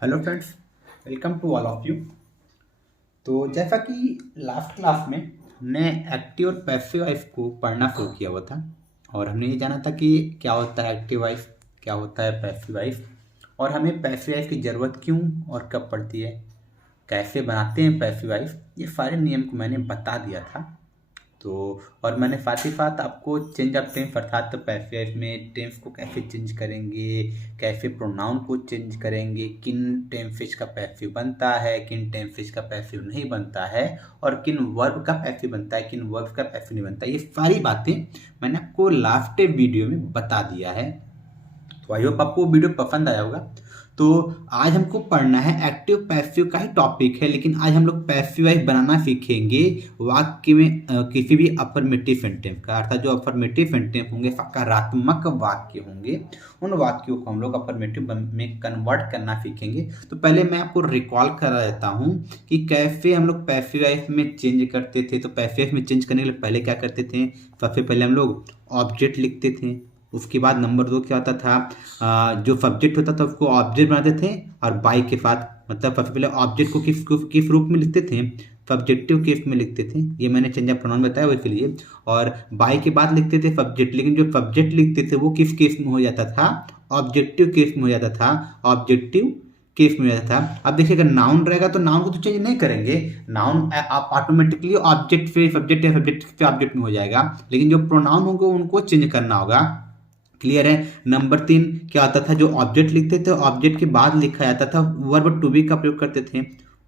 Hello friends, welcome to all of you. तो जैसा कि लास्ट क्लास में हमने एक्टिव और पैसिव वॉइस को पढ़ना शुरू किया हुआ था और हमने ये जाना था कि क्या होता है एक्टिव वॉइस, क्या होता है पैसिव वॉइस और हमें पैसिव वॉइस की ज़रूरत क्यों और कब पड़ती है, कैसे बनाते हैं पैसिव वॉइस। ये सारे नियम को मैंने बता दिया था। तो और मैंने साथ ही साथ आपको चेंज ऑफ टेंस अर्थात पैसिव वॉइस में टेंस को कैसे चेंज करेंगे, कैसे प्रोनाउन को चेंज करेंगे, किन टेंसेस का पैसिव बनता है, किन टेंसेस का पैसिव नहीं बनता है और किन वर्ब का पैसिव बनता है, किन वर्ब का पैसिव नहीं बनता है। ये सारी बातें मैंने आपको लास्ट वीडियो में बता दिया है। तो आई होप आपको वीडियो पसंद आया होगा। तो आज हमको पढ़ना है एक्टिव पैसिव का ही टॉपिक है, लेकिन आज हम लोग पैसिव वॉइस बनाना सीखेंगे वाक्य में किसी भी अफर्मेटिव सेंटेंस का, अर्थात जो अफर्मेटिव सेंटेंस होंगे, सकारात्मक वाक्य होंगे, उन वाक्यों को हम लोग अफर्मेटिव में कन्वर्ट करना सीखेंगे। तो पहले मैं आपको रिकॉल करा देता हूँ कि कैसे हम लोग पैसिव वॉइस में चेंज करते थे। तो पैसिव वॉइस में चेंज करने के लिए पहले क्या करते थे, सबसे पहले हम लोग ऑब्जेक्ट लिखते थे। उसके बाद नंबर 2 क्या होता था, जो सब्जेक्ट होता था उसको ऑब्जेक्ट बनाते थे और बाई के साथ, मतलब सबसे पहले ऑब्जेक्ट को किस रूप में लिखते थे, सब्जेक्टिव केस में लिखते थे। ये मैंने चेंज ऑफ प्रोनाउन बताया वो इसलिए। और बाई के बाद लिखते थे सब्जेक्ट, लेकिन जो सब्जेक्ट लिखते थे वो किस केस में हो जाता था, ऑब्जेक्टिव केस में हो जाता था, ऑब्जेक्टिव केस में हो जाता था। अब देखिए अगर नाउन रहेगा तो नाउन को तो चेंज नहीं करेंगे, नाउन आप ऑटोमेटिकली ऑब्जेक्ट से सब्जेक्ट या सब्जेक्ट से ऑब्जेक्ट में हो जाएगा, लेकिन जो प्रोनाउन होंगे उनको चेंज करना होगा। क्लियर है। नंबर 3 क्या होता था, जो ऑब्जेक्ट लिखते थे ऑब्जेक्ट के बाद लिखा जाता था वर्ब टू बी का प्रयोग करते थे,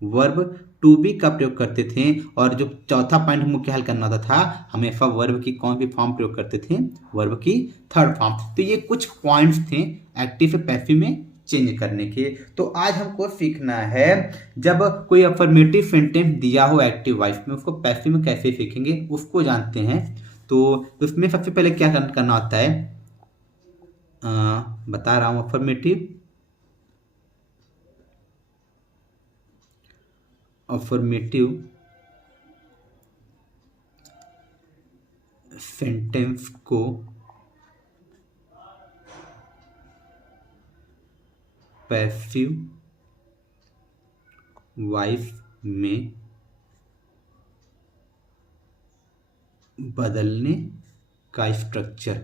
वर्ब टू बी का प्रयोग करते थे। और जो चौथा पॉइंट हमको क्या हल करना होता था, हमेशा वर्ब की कौन सी फॉर्म प्रयोग करते थे, वर्ब की थर्ड फॉर्म। तो ये कुछ पॉइंट्स थे एक्टिव से पैसिव में चेंज करने के। तो आज हमको सीखना है जब कोई अफर्मेटिव सेंटेंस दिया हो एक्टिव वॉइस में, उसको पैसिव में कैसे सीखेंगे उसको जानते हैं। तो उसमें सबसे पहले क्या करना होता है, बता रहा हूं, अफर्मेटिव सेंटेंस को पैसिव वॉइस में बदलने का स्ट्रक्चर।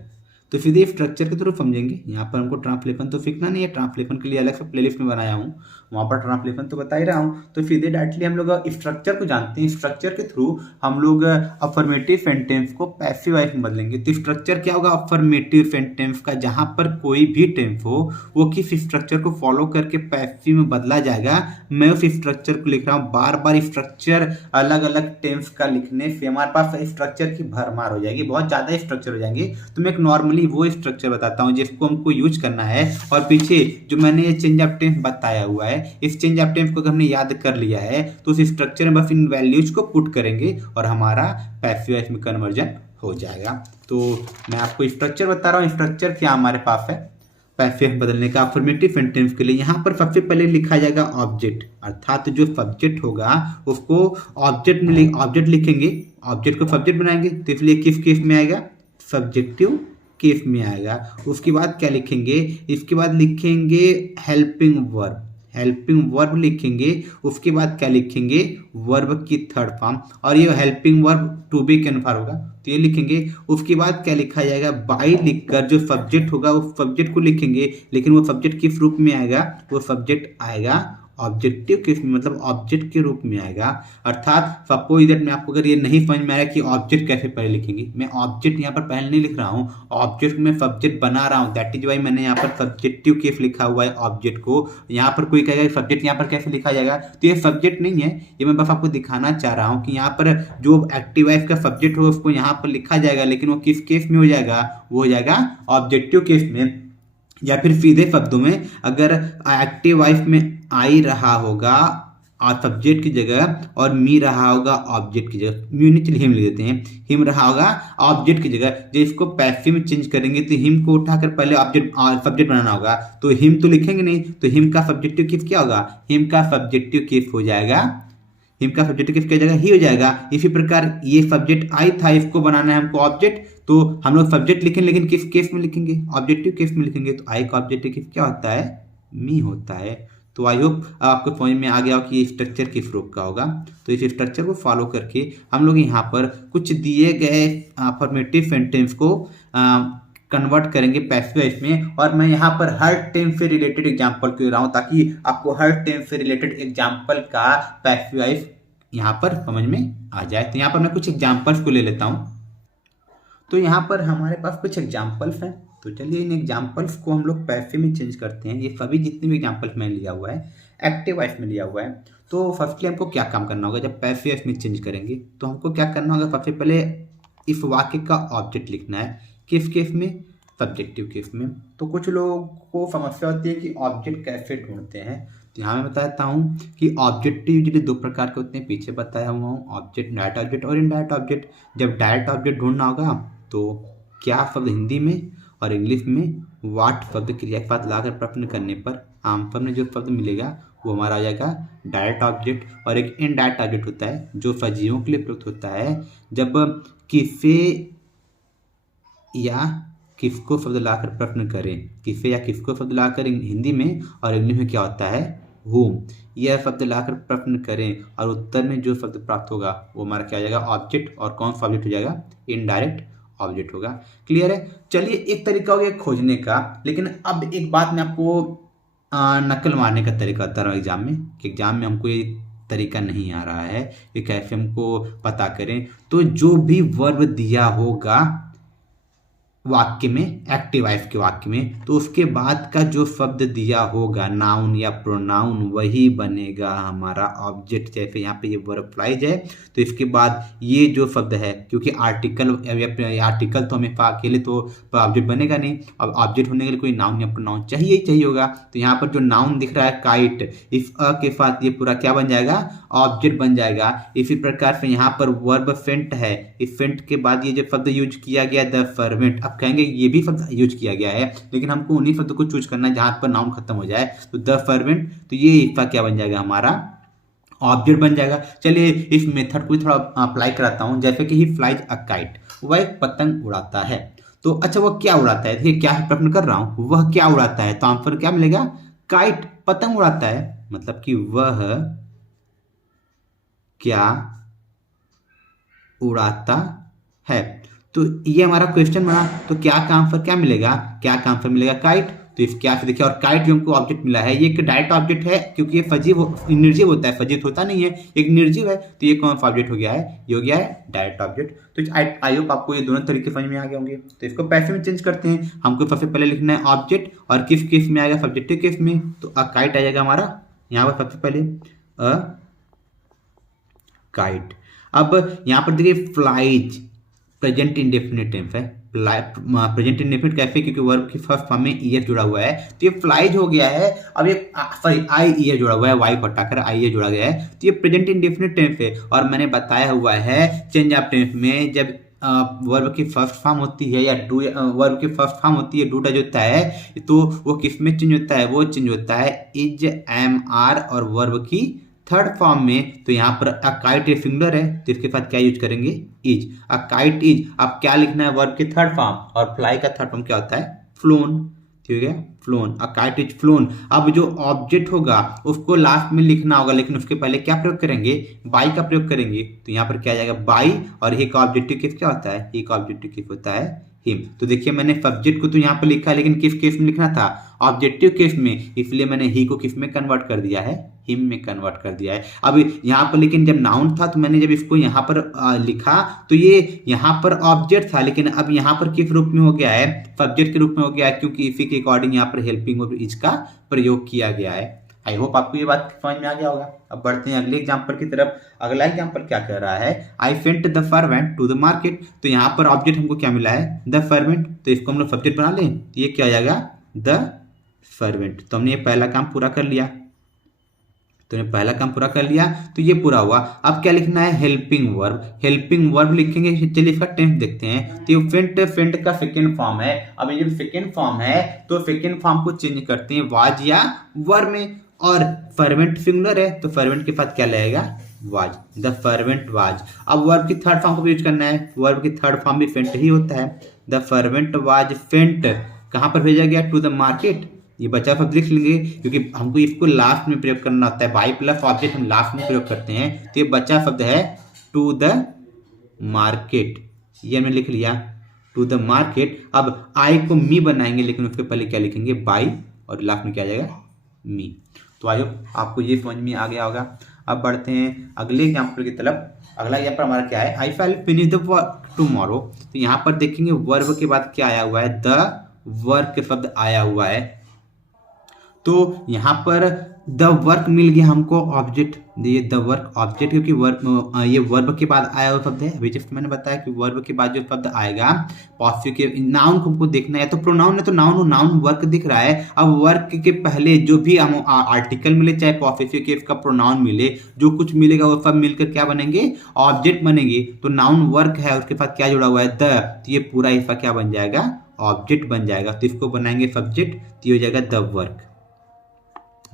तो सीधे स्ट्रक्चर के थ्रू समझेंगे। यहाँ पर हमको ट्रांसलेशन तो सीखना नहीं है, ट्रांसलेशन के लिए अलग से प्लेलिस्ट में बनाया हूँ, वहाँ पर ट्रांसलेशन तो बता ही रहा हूँ। तो सीधे डायरेक्टली हम लोग स्ट्रक्चर को जानते हैं, स्ट्रक्चर के थ्रू हम लोग अफर्मेटिव सेंटेंस को पैसिव वॉइस में बदलेंगे। तो स्ट्रक्चर क्या होगा अफर्मेटिव सेंटेंस का, जहाँ पर कोई भी टेंस हो वो किस स्ट्रक्चर को फॉलो करके पैसिव में बदला जाएगा। मैं उस स्ट्रक्चर को लिख रहा हूँ, बार बार स्ट्रक्चर अलग अलग टेंस का लिखने से हमारे पास स्ट्रक्चर की भरमार हो जाएगी, बहुत ज़्यादा स्ट्रक्चर हो जाएंगे। तो मैं एक नॉर्मली वो स्ट्रक्चर बताता हूं जिसको हमको यूज करना है। और पीछे जो मैंने ये चेंज ऑफ टेंस बताया हुआ है, इस चेंज ऑफ टेंस को हमने याद कर लिया है तो उस स्ट्रक्चर में बस इन वैल्यूज को पुट करेंगे और हमारा पैसिव वॉइस में कन्वर्जन हो जाएगा। तो मैं आपको स्ट्रक्चर बता रहा हूँ, स्ट्रक्चर क्या हमारे पास है पैसिव बदलने का अफर्मेटिव सेंटेंस के लिए। यहाँ पर सबसे पहले लिखा जाएगा ऑब्जेक्ट, अर्थात जो सब्जेक्ट होगा उसको ऑब्जेक्ट में ऑब्जेक्ट लिखेंगे, ऑब्जेक्ट को सब्जेक्ट बनाएंगे। तो इसलिए किस केस में आएगा, सब्जेक्टिव केस में आएगा। उसके बाद क्या लिखेंगे, इसके बाद लिखेंगे हेल्पिंग वर्ब, हेल्पिंग वर्ब लिखेंगे। उसके बाद क्या लिखेंगे, वर्ब की थर्ड फॉर्म, और ये हेल्पिंग वर्ब टू बी के अनुसार होगा तो ये लिखेंगे। उसके बाद क्या लिखा जाएगा, बाई लिखकर जो सब्जेक्ट होगा उस सब्जेक्ट को लिखेंगे, लेकिन वो सब्जेक्ट किस रूप में आएगा, वो सब्जेक्ट आएगा ऑब्जेक्टिव केस में, मतलब ऑब्जेक्ट के रूप में आएगा। अर्थात सपोज दैट मैं आपको अगर ये नहीं समझ में आ रहा कि ऑब्जेक्ट कैसे पहले लिखेंगे, मैं ऑब्जेक्ट यहाँ पर पहले नहीं लिख रहा हूँ, ऑब्जेक्ट में सब्जेक्ट बना रहा हूँ, दैट इज वाई मैंने यहाँ पर सब्जेक्टिव केस लिखा हुआ है ऑब्जेक्ट को। यहाँ पर कोई कहेगा सब्जेक्ट यहाँ पर कैसे लिखा जाएगा, तो ये सब्जेक्ट नहीं है, ये मैं बस आपको दिखाना चाह रहा हूँ कि यहाँ पर जो एक्टिव वॉइस का सब्जेक्ट होगा उसको यहाँ पर लिखा जाएगा, लेकिन वो किस केस में हो जाएगा, वो हो जाएगा ऑब्जेक्टिव केस में। या फिर सीधे शब्दों में अगर एक्टिव वॉइस में आई रहा होगा और सब्जेक्ट की जगह और मी रहा होगा ऑब्जेक्ट की जगह, मी नहीं चलिए हिम लिख देते हैं, हिम रहा होगा ऑब्जेक्ट की जगह, जो इसको पैसिव में चेंज करेंगे तो हिम को उठाकर पहले ऑब्जेक्ट सब्जेक्ट बनाना होगा। तो हिम तो लिखेंगे नहीं, तो हिम का सब्जेक्टिव केस क्या होगा, हिम का सब्जेक्टिव केस हो जाएगा, हिम का सब्जेक्टिव केस क्या जगह ही हो जाएगा। इसी प्रकार ये सब्जेक्ट आई था, इसको बनाना है हमको ऑब्जेक्ट, तो हम लोग सब्जेक्ट लिखेंगे लेकिन किस केस में लिखेंगे, ऑब्जेक्टिव केस में लिखेंगे। तो आई का ऑब्जेक्टिव केस क्या होता है, मी होता है। तो आई होप आपको समझ में आ गया हो कि ये स्ट्रक्चर किस रूप का होगा। तो इस स्ट्रक्चर को फॉलो करके हम लोग यहाँ पर कुछ दिए गए अफर्मेटिव सेंटेंस को कन्वर्ट करेंगे पैसिव वॉइस में, और मैं यहाँ पर हर टेंस से रिलेटेड एग्जाम्पल दे रहा हूँ ताकि आपको हर टेंस से रिलेटेड एग्जाम्पल का पैसिव वॉइस यहाँ पर समझ में आ जाए। तो यहाँ पर मैं कुछ एग्जाम्पल्स को ले लेता हूँ। तो यहाँ पर हमारे पास कुछ एग्जाम्पल्स हैं, तो चलिए इन एग्जाम्पल्स को हम लोग पैसिव में चेंज करते हैं। ये सभी जितने भी एग्जाम्पल्स मैंने लिया हुआ है एक्टिव वॉइस में लिया हुआ है। तो फर्स्टली हमको क्या काम करना होगा, जब पैसिव वॉइस में चेंज करेंगे तो हमको क्या करना होगा, सबसे पहले इस वाक्य का ऑब्जेक्ट लिखना है। किस केस में, सब्जेक्टिव केस में। तो कुछ लोगों को समस्या होती है कि ऑब्जेक्ट कैसे ढूंढते हैं, तो यहाँ मैं बताता हूँ कि ऑब्जेक्टिव यूजुअली दो प्रकार के होते हैं, पीछे बताया हुआ हूँ, ऑब्जेक्ट डायरेक्ट ऑब्जेक्ट और इनडायरेक्ट ऑब्जेक्ट। जब डायरेक्ट ऑब्जेक्ट ढूंढना होगा तो क्या शब्द हिंदी में और इंग्लिश में वाट शब्द क्रिया के साथ लाकर प्रश्न करने पर आमतौर में जो शब्द मिलेगा वो हमारा आ जाएगा डायरेक्ट ऑब्जेक्ट। और एक इनडायरेक्ट ऑब्जेक्ट होता है जो सजीवों के लिए प्रयुक्त होता है, जब किसे या किसको शब्द लाकर प्रश्न करें, किसे या किसको शब्द लाकर हिंदी में और इंग्लिश में क्या होता है whom, यह शब्द लाकर प्रश्न करें और उत्तर में जो शब्द प्राप्त होगा वो हमारा क्या हो जाएगा ऑब्जेक्ट, और कौन सा ऑब्जेक्ट हो जाएगा इनडायरेक्ट ऑब्जेक्ट होगा। क्लियर है। चलिए एक तरीका हो गया खोजने का, लेकिन अब एक बात मैं आपको नकल मारने का तरीका बता रहा हूँ एग्जाम में, कि एग्जाम में हमको ये तरीका नहीं आ रहा है कि कैसे हमको पता करें। तो जो भी वर्ब दिया होगा वाक्य में, एक्टिव वॉइस के वाक्य में, तो उसके बाद का जो शब्द दिया होगा नाउन या प्रोनाउन वही बनेगा हमारा ऑब्जेक्ट। जैसे यहाँ पे ये वर्ब फ्लाइज है तो इसके बाद ये जो शब्द है, क्योंकि आर्टिकल तो हमें अकेले तो ऑब्जेक्ट बनेगा नहीं, अब ऑब्जेक्ट होने के लिए कोई नाउन या प्रोनाउन चाहिए ही चाहिए होगा। तो यहाँ पर जो नाउन दिख रहा है काइट, इस अ के साथ ये पूरा क्या बन जाएगा ऑब्जेक्ट बन जाएगा। इसी प्रकार से यहाँ पर वर्ब फेंट है, इस फेंट के बाद ये जो शब्द यूज किया गया द सर्वेंट, अब कहेंगे ये भी शब्द यूज किया गया है, लेकिन हमको उन्हीं शब्द को चूज करना है जहां पर नाउन खत्म हो जाए। तो द सर्वेंट, तो ये इसका क्या बन जाएगा हमारा ऑब्जेक्ट बन जाएगा। चलिए इस मेथड को थोड़ा अप्लाई कराता हूं। जैसे कि ही फ्लाइज अ काइट, वह एक पतंग उड़ाता है। तो अच्छा वह क्या उड़ाता है, देखिए क्या प्रश्न कर रहा हूं, वह क्या उड़ाता है, तो आंसर क्या मिलेगा काइट, पतंग उड़ाता है, मतलब कि वह क्या उड़ाता है। तो ये हमारा क्वेश्चन बना, तो क्या का आंसर क्या मिलेगा, क्या का आंसर मिलेगा काइट। तो इस क्या से देखिए, और काइट जो हमको ऑब्जेक्ट मिला है ये एक डायरेक्ट ऑब्जेक्ट है, क्योंकि ये सजीव निर्जीव होता है, सजीव होता नहीं है, एक निर्जीव है, तो ये कौन सा ऑब्जेक्ट हो गया है, ये हो गया है डायरेक्ट ऑब्जेक्ट। तो आई होप आपको ये दोनों तरीके समझ में आ गए होंगे। तो इसको पैसिव में चेंज करते हैं, हमको सबसे पहले लिखना है ऑब्जेक्ट, और किस केस में आएगा सब्जेक्टिव केस में, तो अ काइट आ जाएगा हमारा यहाँ पर सबसे पहले अ काइट। अब यहाँ पर देखिए फ्लाइज प्रेजेंट इंडेफिनिट टेंस है, प्रेजेंट इंडेफिनिट कैसे, क्योंकि वर्ब की फर्स्ट फॉर्म में ईएफ जुड़ा हुआ है, तो ये फ्लाइज हो गया है। अब ये सॉरी आई ईएफ जुड़ा हुआ है, वाई हटाकर आई ए जुड़ा गया है, तो ये प्रेजेंट इंडेफिनिट टेंस है। और मैंने बताया हुआ है चेंज ऑफ टेंस में जब वर्ब की फर्स्ट फॉर्म होती है या डू वर्ब की फर्स्ट फॉर्म होती है, डूटा जो होता है, तो वो किस में चेंज होता है, वो चेंज होता है इज एम आर और वर्ब की थर्ड फॉर्म में। तो यहाँ पर अ काइट ये सिंगुलर है, तो इसके साथ क्या यूज करेंगे इज, अ काइट इज। अब क्या लिखना है वर्ब की थर्ड फॉर्म, और फ्लाई का थर्ड फॉर्म क्या होता है फ्लोन, ठीक है phloem, a kite is phloem. अब जो ऑब्जेक्ट होगा उसको लास्ट में लिखना होगा, लेकिन उसके पहले क्या प्रयोग करेंगे बाई का प्रयोग करेंगे। तो यहाँ पर क्या आ जाएगा बाई, और एक ऑब्जेक्टिव केस क्या होता है, एक ऑब्जेक्टिव केस होता है हिम। तो देखिए मैंने सब्जेक्ट को तो यहाँ पर लिखा है, लेकिन किस केस में लिखना था ऑब्जेक्टिव केस में, इसलिए मैंने ही को किस में कन्वर्ट कर दिया है हिम में कन्वर्ट कर दिया है। अब यहाँ पर लेकिन जब नाउन था तो मैंने जब इसको यहाँ पर लिखा तो ये यहाँ पर ऑब्जेक्ट था, लेकिन अब यहाँ पर किस रूप में हो गया है सब्जेक्ट के रूप में हो गया है, क्योंकि इसी के अकॉर्डिंग यहाँ पर हेल्पिंग और इज का प्रयोग किया गया है। आई होप आपको ये बात समझ में आ गया होगा। अब बढ़ते हैं अगले एग्जाम्पल की तरफ। अगला एग्जाम्पल क्या कह रहा है, I sent the servant to the market. तो यहाँ पर ऑब्जेक्ट हमको क्या मिला है द सर्वेंट, तो इसको हम लोग सब्जेक्ट बना लें, तो ये क्या आ जाएगा द सर्वेंट। तो हमने ये पहला काम पूरा कर लिया, तो ने पहला काम पूरा कर लिया, तो ये पूरा हुआ। अब क्या लिखना है हेल्पिंग वर्ब, हेल्पिंग वर्ब लिखेंगे। चलिए इसका टेंस देखते हैं। तो ये फेंट का सेकेंड फॉर्म है। अब ये जब सेकेंड फॉर्म है तो सेकेंड फॉर्म को चेंज करते हैं वाज या वर में, और सर्वेंट सिंगुलर है तो सर्वेंट के साथ क्या लगेगा वाज, द सर्वेंट वाज। अब वर्ब की थर्ड फॉर्म को यूज करना है, वर्ब की थर्ड फॉर्म भी फेंट ही होता है। द सर्वेंट वाज फेंट, कहाँ पर भेजा गया टू द मार्केट, तो यहाँ पर क्या आ जाएगा द सर्वेंट वाज फेंट, और वर्ब की थर्ड फॉर्म भी फेंट ही होता है, द सर्वेंट वाज फेंट। अब वर्ब की थर्ड फॉर्म भी फेंट ही होता है, द सर्वेंट वाज फेंट। ये बचा शब्द लिख लेंगे क्योंकि हमको इसको लास्ट में प्रयोग करना होता है। बाई प्लस ऑब्जेक्ट हम लास्ट में प्रयोग करते हैं, तो ये बचा शब्द है टू द मार्केट, ये हमने लिख लिया टू द मार्केट। अब आई को मी बनाएंगे, लेकिन उसके पहले क्या लिखेंगे बाई, और लास्ट में क्या आ जाएगा मी। तो आई होप आपको ये समझ में आ गया होगा। अब बढ़ते हैं अगले एग्जाम्पल की तरफ। अगला एग्जाम्पल हमारा क्या है, आई शैल फिनिश द वर्क टुमारो। तो यहाँ पर देखेंगे वर्ब के बाद क्या आया हुआ है, द वर्क शब्द आया हुआ है। तो यहाँ पर द वर्क मिल गया हमको ऑब्जेक्ट, ये द वर्क ऑब्जेक्ट, क्योंकि वर्ब ये वर्ब के बाद आया हुआ शब्द है। अभी जस्ट मैंने बताया कि वर्ब के बाद जो शब्द आएगा पॉजिटिव के नाउन को हमको देखना है, तो प्रोनाउन है तो नाउन, नाउन वर्क दिख रहा है। अब वर्क के पहले जो भी हम आर्टिकल मिले, चाहे पॉजिटिव के का प्रोनाउन मिले, जो कुछ मिलेगा वो सब मिलकर क्या बनेंगे, ऑब्जेक्ट बनेंगे। तो नाउन वर्क है, उसके साथ क्या जुड़ा हुआ है द, तो ये पूरा हिस्सा क्या बन जाएगा, ऑब्जेक्ट बन जाएगा। तो इसको बनाएंगे सब्जेक्ट, तो ये हो जाएगा द वर्क।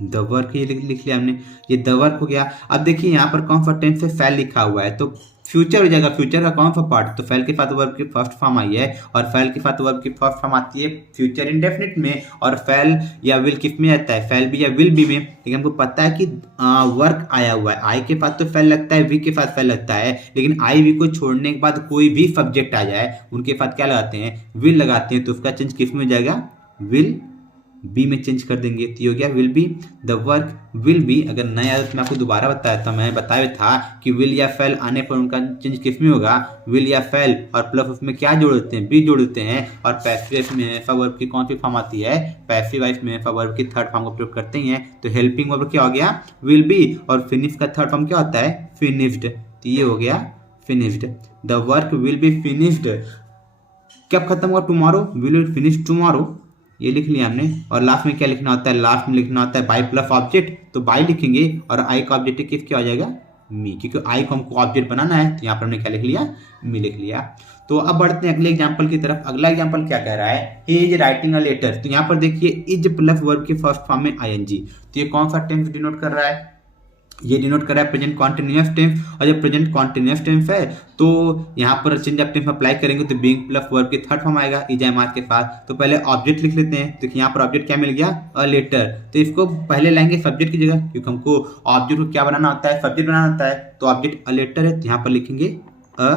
द वर्क ये लिख लिया हमने, ये द वर्क हो गया। अब देखिए यहाँ पर कौन सा टेंस से फैल लिखा हुआ है, तो फ्यूचर हो जाएगा। फ्यूचर का कौन सा पार्ट, तो फैल के साथ वर्ब की फर्स्ट फॉर्म आई है, और फैल के साथ वर्ब की फर्स्ट फॉर्म आती है फ्यूचर इंडेफिनिट में, और फैल या विल किस में आता है, फैल बी या विल बी में। लेकिन हमको पता है कि वर्क आया हुआ है, आई के साथ तो फैल लगता है, वी के साथ फैल लगता है, लेकिन आई वी को छोड़ने के बाद कोई भी सब्जेक्ट आ जाए उनके साथ क्या लगाते हैं, विल लगाते हैं। तो उसका चेंज किस में हो जाएगा, विल बी में चेंज कर देंगे, तो हो गया will be. The work will be, अगर नया आदत मैं आपको दोबारा बताया था, मैं बताया था कि विल या फैल आने पर उनका चेंज किस में होगा, विल या फैल, और प्लस उसमें क्या जोड़ देते हैं, बी जोड़ देते हैं। और पैसिव में वर्ब की कौन सी फॉर्म आती है, पैसिव वाइज में वर्ब की थर्ड फॉर्म का प्रयोग करते हैं। तो हेल्पिंग वर्ब क्या हो गया, विल बी, और फिनिश का थर्ड फॉर्म क्या होता है, फिनिश्ड, तो ये हो गया finished. The work will be finished, कब खत्म होगा, tomorrow, will be finish tomorrow, ये लिख लिया हमने। और लास्ट में क्या लिखना होता है, लास्ट में लिखना होता है बाई प्लस ऑब्जेक्ट, तो बाई लिखेंगे, और आई का ऑब्जेक्ट किस क्या हो जाएगा, मी, क्योंकि आई को हमको ऑब्जेक्ट बनाना है, तो यहाँ पर हमने क्या लिख लिया, मी लिख लिया। तो अब बढ़ते हैं अगले एग्जांपल की तरफ। अगला एग्जांपल क्या कह रहा है, he is writing a letter. तो यहाँ पर देखिए इज प्लस वर्ब के फर्स्ट फॉर्म में आईएनजी, तो ये कौन सा टेंस डिनोट कर रहा है, ये डिनोट कर रहा है प्रेजेंट कॉन्टिन्यूअस टेंस। और जब प्रेजेंट कॉन्टिन्यूअस टेंस है तो यहाँ पर चेंज ऑफ टेंस अप्लाई करेंगे, तो बीइंग प्लस वर्ब के थर्ड फॉर्म आएगा इज एम आर के साथ। तो पहले ऑब्जेक्ट लिख लेते हैं, तो यहाँ पर ऑब्जेक्ट क्या मिल गया, अ लेटर। तो इसको पहले लाएंगे सब्जेक्ट की जगह, क्योंकि हमको ऑब्जेक्ट को क्या बनाना होता है, सब्जेक्ट बनाना होता है। तो ऑब्जेक्ट अ लेटर है, तो यहाँ पर लिखेंगे अ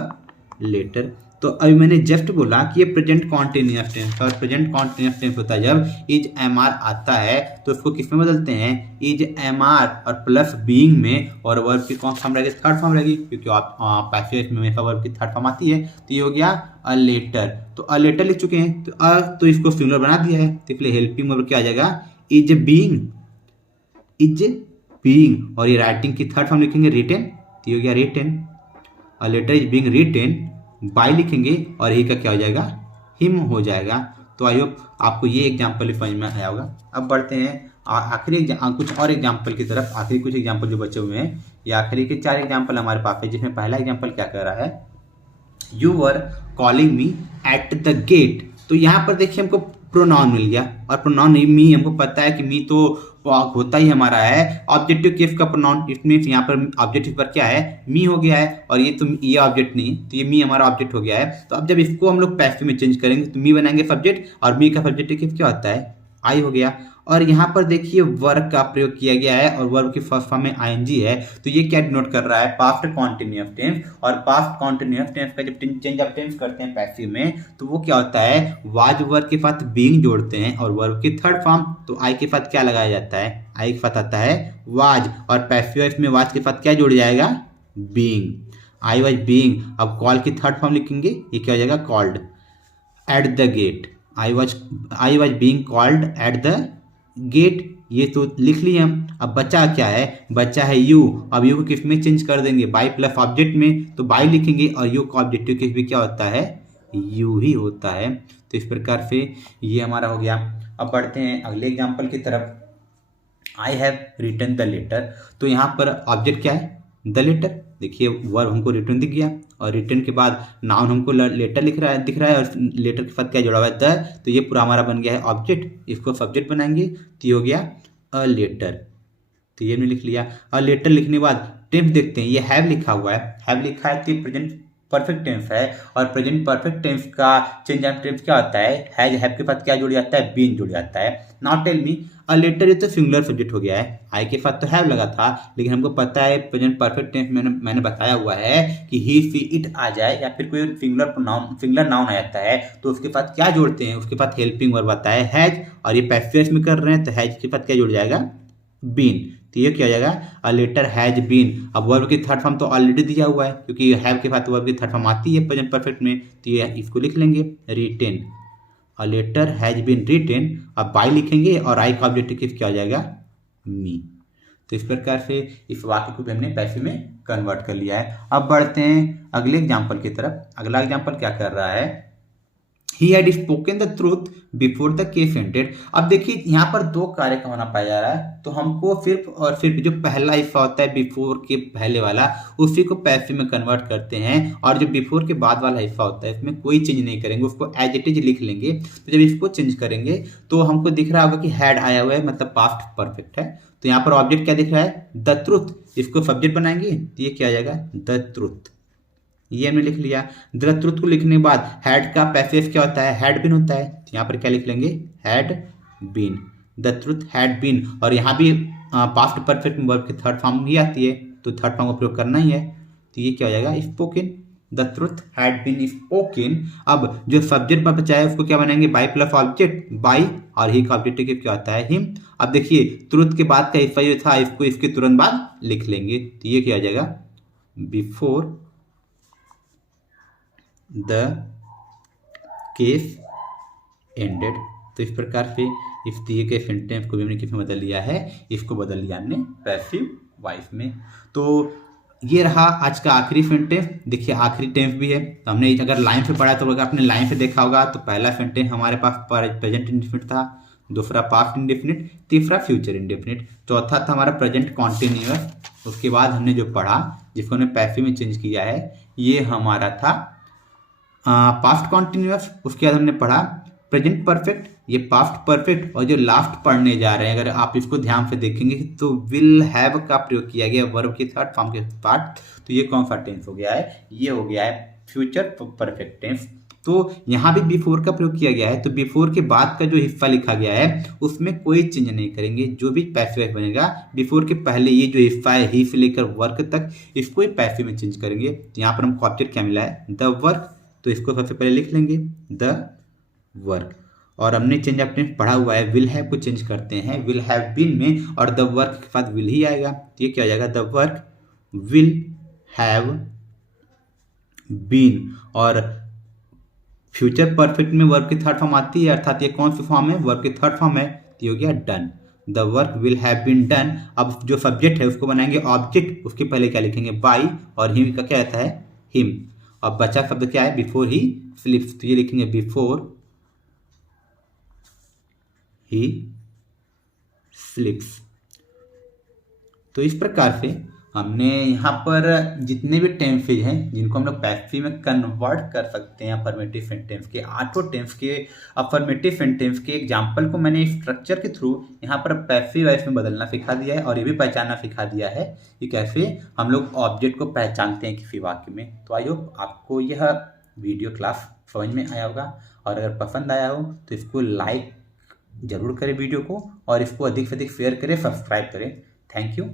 लेटर। तो अभी मैंने जस्ट बोला कि ये प्रेजेंट कॉन्टिन्यूअस टेंस, और प्रेजेंट कॉन्टिन्यूअस टेंस होता है जब इज एम आर आता है, तो इसको किस में बदलते हैं, इज एम आर और प्लस बीइंग में, और वर्ब की कौन फॉर्म रहेगी, थर्ड फॉर्म रहेगी, क्योंकि आप पैसिव में हमेशा वर्ब की थर्ड फॉर्म आती है। तो ये हो गया अ लेटर। तो अ लेटर लिख चुके हैं, तो इसको सिंगुलर बना दिया है, तो इसलिए हेल्पिंग वर्ब क्या आ जाएगा, इज बीइंग, इज बीइंग। और ये राइटिंग की थर्ड फॉर्म लिखेंगे रिटेन, तो ये हो गया written. A letter is being written, by लिखेंगे, और ही का क्या हो जाएगा, हिम हो जाएगा। तो आई होप आपको ये एग्जाम्पल समझ में आया होगा। अब बढ़ते हैं आखिरी कुछ और एग्जाम्पल की तरफ। आखिरी कुछ एग्जाम्पल जो बचे हुए हैं, ये आखिरी के 4 एग्जाम्पल हमारे पास है, जिसमें पहला एग्जाम्पल क्या कर रहा है, you were calling me at the gate. तो यहाँ पर देखिए हमको प्रोनाउन मिल गया, और प्रोनाउन मी हमको पता है कि मी तो होता ही हमारा है ऑब्जेक्टिव केस का प्रोनाउन। इसमें यहाँ पर ऑब्जेक्टिव पर क्या है, मी हो गया है, और ये ऑब्जेक्ट नहीं, तो ये मी हमारा ऑब्जेक्ट हो गया है। तो अब जब इसको हम लोग पैसिव में चेंज करेंगे, तो मी बनाएंगे सब्जेक्ट, और मी का सब्जेक्टिव केस क्या होता है, आई हो गया। और यहाँ पर देखिए वर्ब का प्रयोग किया गया है, और वर्ब की फर्स्ट फॉर्म में आईएनजी है, तो ये क्या डिनोट कर रहा है, पास्ट कॉन्टिन्यूअस टेंस। और पास्ट कॉन्टिन्यूअस टेंस का जब चेंज ऑफ टेंस करते हैं पैसिव में, तो वो क्या होता है, वाज वर्ब के साथ बीइंग जोड़ते हैं, और वर्ब की थर्ड फॉर्म, तो आई के साथ क्या लगाया जाता है, आई के साथ आता है वाज, और पैसिव में वाज के साथ क्या जोड़ जाएगा, बीइंग, आई वाज बीइंग। अब कॉल की थर्ड फॉर्म लिखेंगे, ये क्या हो जाएगा, called at the gate, I was being called at the gate, ये तो लिख लिए हम। अब बचा क्या है, बचा है यू। अब यू को किस में चेंज कर देंगे, बाई प्लस ऑब्जेक्ट में, तो बाई लिखेंगे, और यू का ऑब्जेक्टिव किस भी क्या होता है, यू ही होता है। तो इस प्रकार से ये हमारा हो गया। अब बढ़ते हैं अगले एग्जाम्पल की तरफ। I have written the letter. तो यहाँ पर ऑब्जेक्ट क्या है, द लेटर। देखिए वर्ब हमको रिटर्न दिख गया, और रिटर्न के बाद नाउन हमको लेटर दिख रहा है, और लेटर के साथ क्या जुड़ा हुआ है, द। तो ये पूरा हमारा बन गया है ऑब्जेक्ट, इसको सब्जेक्ट बनाएंगे, तो ये हो गया अ लेटर। तो ये हमने लिख लिया। अ लेटर लिखने के बाद टेंस देखते हैं, ये हैव लिखा हुआ है, हैव लिखा है, तो प्रेजेंट परफेक्ट टेंस है और प्रेजेंट परफेक्ट टेंस का चेंज ऑफ टेंस क्या होता है, हैज हैव के साथ क्या जुड़ जाता है, बीन जुड़ जाता है। Now tell me a letter, ये तो सिंगुलर सब्जेक्ट हो गया है, आई के साथ तो हैव लगा था, लेकिन हमको पता है प्रेजेंट परफेक्ट टेंस मैंने बताया हुआ है कि ही सी इट आ जाए या फिर कोई सिंगुलर नाउन आ जाता है तो उसके साथ क्या जोड़ते हैं, उसके साथ हेल्पिंग वर्ब आता है हैज, और ये पैसिव में कर रहे हैं तो हैज के साथ क्या जुड़ जाएगा, बीन। तो ये क्या हो जाएगा, अ लेटर हैज बीन। अब वर्ब की थर्ड फॉर्म तो ऑलरेडी दिया हुआ है क्योंकि हैव के साथ वर्ब की थर्ड फॉर्म आती है प्रेजेंट परफेक्ट में, तो ये इसको लिख लेंगे written, a letter has been written. अब बाय लिखेंगे और आई का ऑब्जेक्टिव क्या हो जाएगा, मी। तो इस प्रकार से इस वाक्य को भी हमने पैसिव में कन्वर्ट कर लिया है। अब बढ़ते हैं अगले एग्जाम्पल की तरफ। अगला एग्जाम्पल क्या कर रहा है, He had spoken the truth before the case ended। अब देखिए यहाँ पर दो कार्य का होना पाया जा रहा है, तो हमको सिर्फ और सिर्फ जो पहला हिस्सा होता है बिफोर के पहले वाला उसी को पैसिव में कन्वर्ट करते हैं, और जो बिफोर के बाद वाला हिस्सा होता है इसमें कोई चेंज नहीं करेंगे, उसको एज इट इज लिख लेंगे। तो जब इसको चेंज करेंगे तो हमको दिख रहा होगा कि हैड आया हुआ है, मतलब पास्ट परफेक्ट है। तो यहाँ पर ऑब्जेक्ट क्या दिख रहा है, द ट्रुथ, इसको सब्जेक्ट बनाएंगे तो ये क्या आ जाएगा, द ट्रुथ। ये हमने लिख लिया। द ट्रुथ को लिखने के बाद हैड का पैसिव क्या होता है, हैड बीन होता है, तो यहाँ पर क्या लिख लेंगे, had been, the truth had been. और यहाँ भी पास्ट परफेक्ट वर्ब की थर्ड फॉर्म ही आती है तो थर्ड फॉर्म का प्रयोग करना ही है, तो ये क्या हो जाएगा, spoken, the truth had been spoken. अब जो सब्जेक्ट पर बचा है उसको क्या बनाएंगे, बाई प्लस ऑब्जेक्ट, बाई, और ही का ऑब्जेक्टिव क्या होता है, हिम। अब देखिए ट्रुथ के बाद का हिस्सा जो था इसको इसके तुरंत बाद लिख लेंगे, तो ये क्या आ जाएगा, बिफोर द केस एंडेड। तो इस प्रकार से इस दिए के सेंटेंस को भी हमने किस में बदल लिया है, इसको बदल लिया हमने पैसिव वॉइस में। तो ये रहा आज का आखिरी सेंटेंस। देखिए आखिरी टेंस भी है, तो हमने अगर लाइन से पढ़ा तो अगर आपने लाइन से देखा होगा तो पहला सेंटेंस हमारे पास प्रेजेंट इंडेफिनिट था, दूसरा पास्ट इंडेफिनिट, तीसरा फ्यूचर इंडेफिनिट, चौथा था हमारा प्रेजेंट कॉन्टिन्यूअस। उसके बाद हमने जो पढ़ा जिसको हमने पैसिव में चेंज किया है ये हमारा था पास्ट कॉन्टिन्यूअस। उसके बाद हमने पढ़ा प्रेजेंट परफेक्ट, ये पास्ट परफेक्ट, और जो लास्ट पढ़ने जा रहे हैं अगर आप इसको ध्यान से देखेंगे तो विल हैव का प्रयोग किया गया वर्ब की थर्ड फॉर्म के पार्ट, तो ये कौन सा टेंस हो गया है, ये हो गया है फ्यूचर परफेक्ट टेंस। तो यहाँ भी बिफोर का प्रयोग किया गया है, तो बिफोर के बाद का जो हिस्सा लिखा गया है उसमें कोई चेंज नहीं करेंगे, जो भी पैसिव बनेगा बिफोर के पहले ये जो हिस्सा है ही से लेकर वर्क तक इसको ही पैसिव में चेंज करेंगे। तो यहाँ पर हमको ऑब्जेक्ट क्या मिला है, द वर्क, तो इसको सबसे पहले लिख लेंगे द वर्क। और हमने चेंज ऑफ टेंस पढ़ा हुआ है, विल हैव को चेंज करते हैं विल हैव बीन में, और द वर्क के साथ विल ही आएगा, तो ये क्या हो जाएगा, the work will have been. और फ्यूचर परफेक्ट में वर्ब की थर्ड फॉर्म आती है, अर्थात ये कौन सी फॉर्म है, वर्ब की थर्ड फॉर्म है, तो ये हो गया done, the work will have been done. अब जो सब्जेक्ट है उसको बनाएंगे ऑब्जेक्ट, उसके पहले क्या लिखेंगे, बाई, और हिम का क्या रहता है, हिम। अब बचा शब्द क्या है, बिफोर ही स्लिप्स, तो ये लिखेंगे बिफोर ही स्लिप्स। तो इस प्रकार से हमने यहाँ पर जितने भी टेंसेज हैं जिनको हम लोग पैसिव में कन्वर्ट कर सकते हैं अफर्मेटिव सेंटेंस के, आठों टेंस के अफर्मेटिव सेंटेंस के एग्जाम्पल को मैंने स्ट्रक्चर के थ्रू यहाँ पर पैसिव वॉइस में बदलना सिखा दिया है, और ये भी पहचानना सिखा दिया है कि कैसे हम लोग ऑब्जेक्ट को पहचानते हैं किसी वाक्य में। तो आई होप आपको यह वीडियो क्लास समझ में आया होगा, और अगर पसंद आया हो तो इसको लाइक जरूर करें वीडियो को, और इसको अधिक से अधिक शेयर करें, सब्सक्राइब करें। थैंक यू,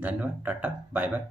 धन्यवाद, टाटा, बाय बाय।